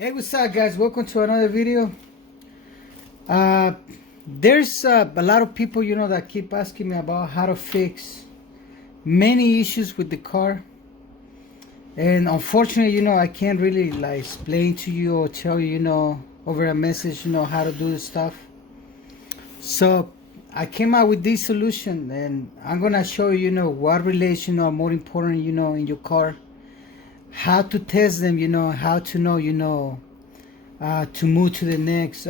Hey, what's up, guys? Welcome to another video. There's a lot of people, that keep asking me about how to fix many issues with the car. And unfortunately, I can't really like explain to you or tell you, over a message, how to do this stuff. So I came out with this solution, and I'm gonna show you, what relays, are more important, in your car. How to test them, how to know, to move to the next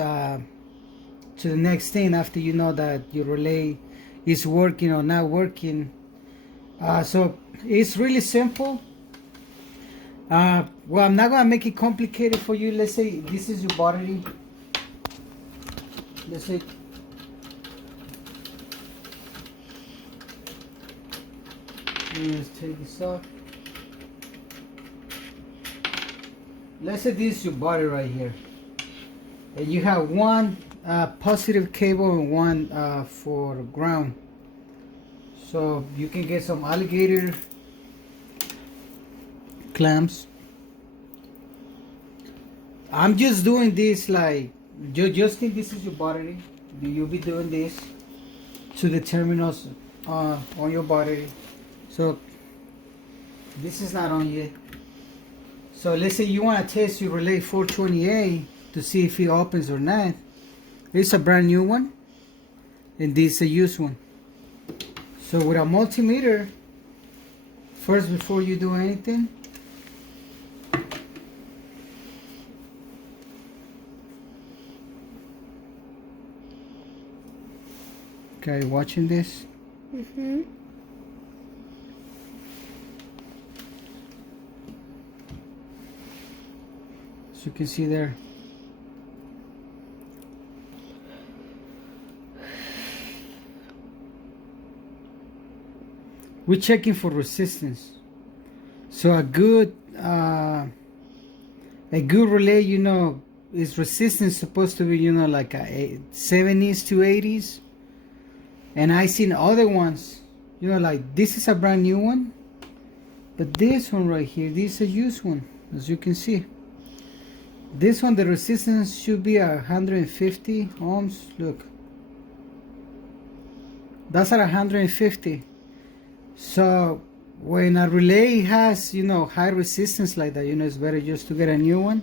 thing after you know that your relay is working or not working. So it's really simple. Well, I'm not gonna make it complicated for you. Let's say this is your battery. Let's say let's take this off. Let's say this is your battery right here, and you have one positive cable and one for ground. So you can get some alligator clamps. I'm just doing this like just think this is your battery. You'll be doing this to the terminals on your battery. So this is not on yet. So let's say you want to test your relay 420A to see if it opens or not. It's a brand new one, and this is a used one. So with a multimeter, first before you do anything, okay, watching this? Mm-hmm. As you can see there, we're checking for resistance. So a good relay, is resistance supposed to be, like a 70s to 80s. And I seen other ones, like this is a brand new one, but this one right here, this is a used one, as you can see. This one, the resistance should be 150 ohms. Look, that's at 150. So when a relay has, high resistance like that, it's better just to get a new one.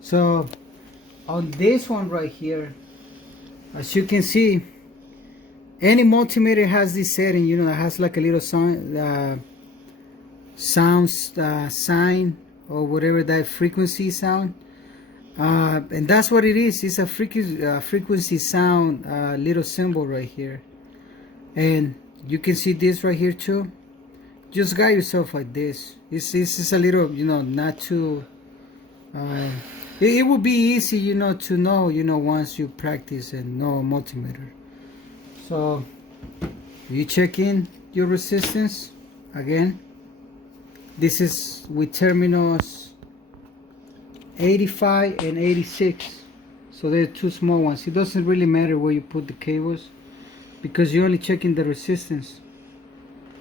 So on this one right here, as you can see, any multimeter has this setting, that has like a little sound sign or whatever that frequency sound. And that's what it is. It's a frequency sound little symbol right here. And you can see this right here too. Just guide yourself like this. This is a little, not too. It would be easy, to know, once you practice and know a multimeter. So you check in your resistance again. This is with terminals 85 and 86. So they're two small ones. It doesn't really matter where you put the cables because you're only checking the resistance.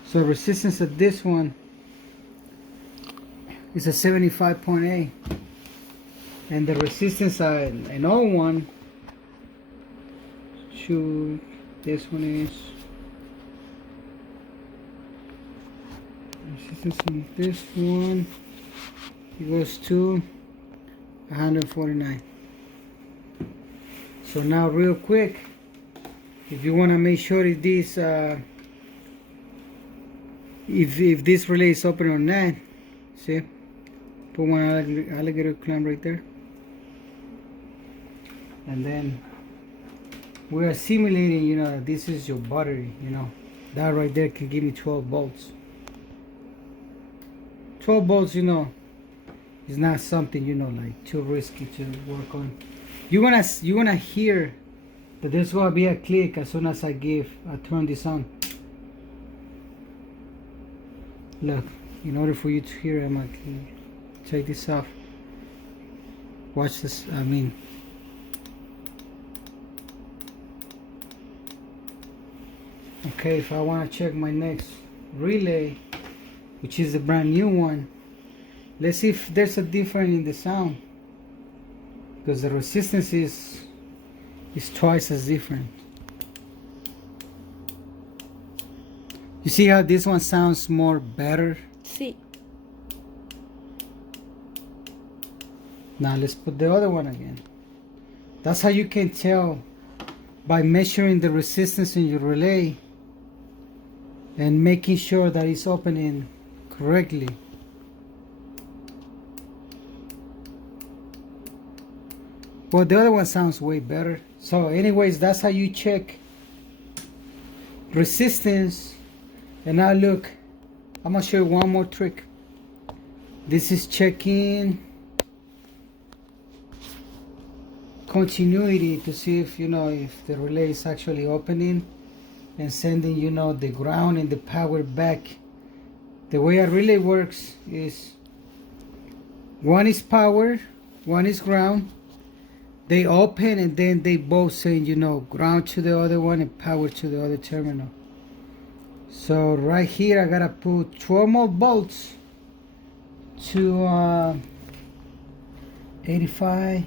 So resistance of this one is a 75.8, and the resistance an old one should, this one is resistance on this one, it goes to 149. So now real quick, if you want to make sure if this if this relay is open or not, see, put one alligator clamp right there, and then we are simulating, that this is your battery. That right there can give me 12 volts. 12 volts, is not something, like too risky to work on. You wanna hear that there's gonna be a click as soon as I turn this on. Look, in order for you to hear, I'm gonna take this off. Watch this. Okay, if I want to check my next relay, which is the brand new one, let's see if there's a difference in the sound. because the resistance is twice as different. You see how this one sounds more better? Sí. Now let's put the other one again. That's how you can tell by measuring the resistance in your relay and making sure that it's opening correctly. Well, the other one sounds way better. So anyways, that's how you check resistance. And now look, I'm gonna show you one more trick. This is checking continuity to see if if the relay is actually opening and sending the ground and the power back. The way a relay works is one is power, one is ground. They open and then they both send ground to the other one and power to the other terminal. So right here I gotta put 12 more volts to 85.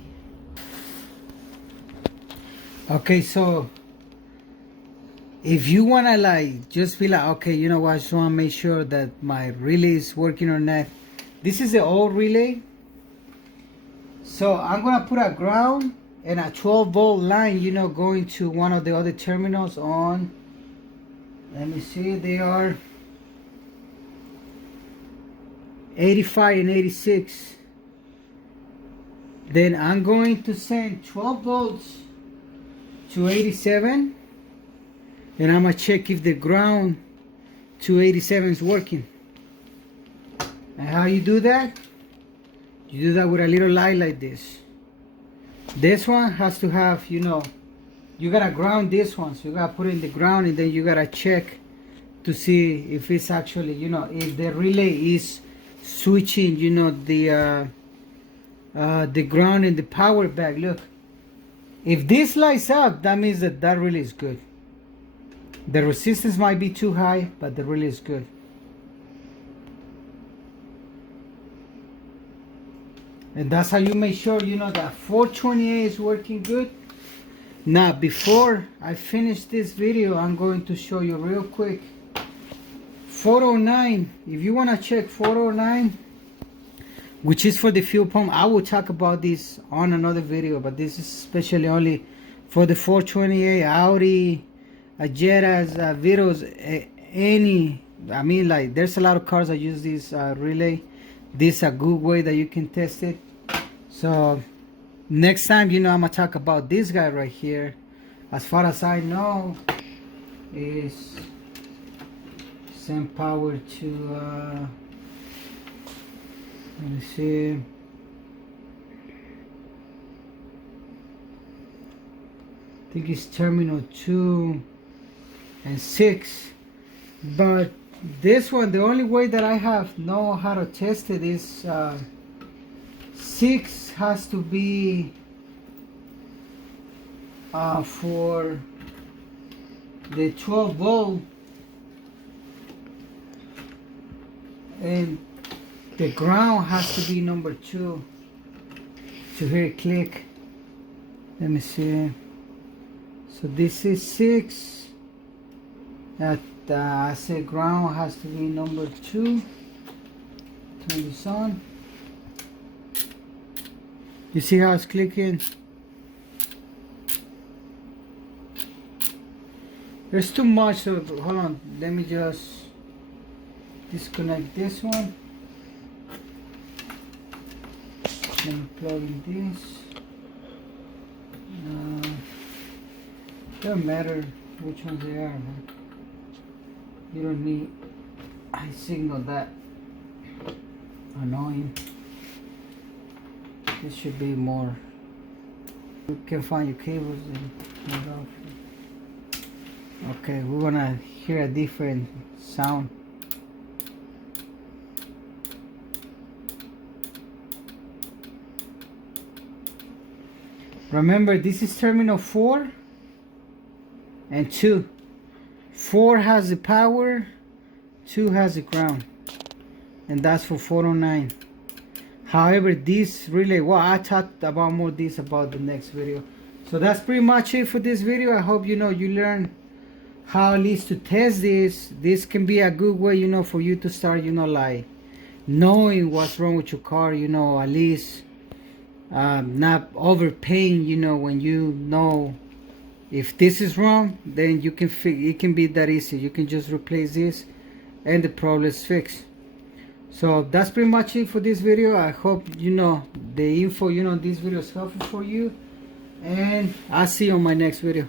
Okay, so if you wanna just be like, okay, you know what, I just wanna make sure that my relay is working or not. This is the old relay. So I'm gonna put a ground and a 12-volt line, going to one of the other terminals on. Let me see, they are 85 and 86. Then I'm going to send 12 volts to 87, and I'm gonna check if the ground to 87 is working. And how you do that? You do that with a little light like this. This one has to have, you gotta ground this one, so you gotta put it in the ground, and then you gotta check to see if it's actually, if the relay is switching, the ground and the power back. Look, if this lights up, that means that relay is good. The resistance might be too high, but the relay is good. And that's how you make sure that 428 is working good. Now before I finish this video, I'm going to show you real quick 409. If you want to check 409, which is for the fuel pump, I will talk about this on another video, but this is especially only for the 428 Audi, Jettas, Viros, any. I mean, there's a lot of cars that use this relay. This is a good way that you can test it. So next time, I'm gonna talk about this guy right here. As far as I know, is send power to let me see. I think it's terminal 2 and 6. But this one, the only way that I know how to test it is 6 has to be for the 12 volt, and the ground has to be number 2 to hear it click. Let me see. So this is 6. I say ground has to be number 2. Turn this on. You see how it's clicking? There's too much, so hold on. Let me just disconnect this one. Let me plug in this. Doesn't matter which ones they are, man. You don't need high signal that annoying. This should be more. You can find your cables and turn it off. Okay, we're gonna hear a different sound. Remember, this is terminal 4 and 2. 4 has the power, 2 has the ground, and that's for 409. However, this relay, well, I talked about more this about the next video. So that's pretty much it for this video. I hope you learn how at least to test this. This can be a good way, for you to start, like knowing what's wrong with your car, at least not overpaying, when you know if this is wrong, then you can it can be that easy. You can just replace this and the problem is fixed. So that's pretty much it for this video. I hope the info this video is helpful for you, and I'll see you on my next video.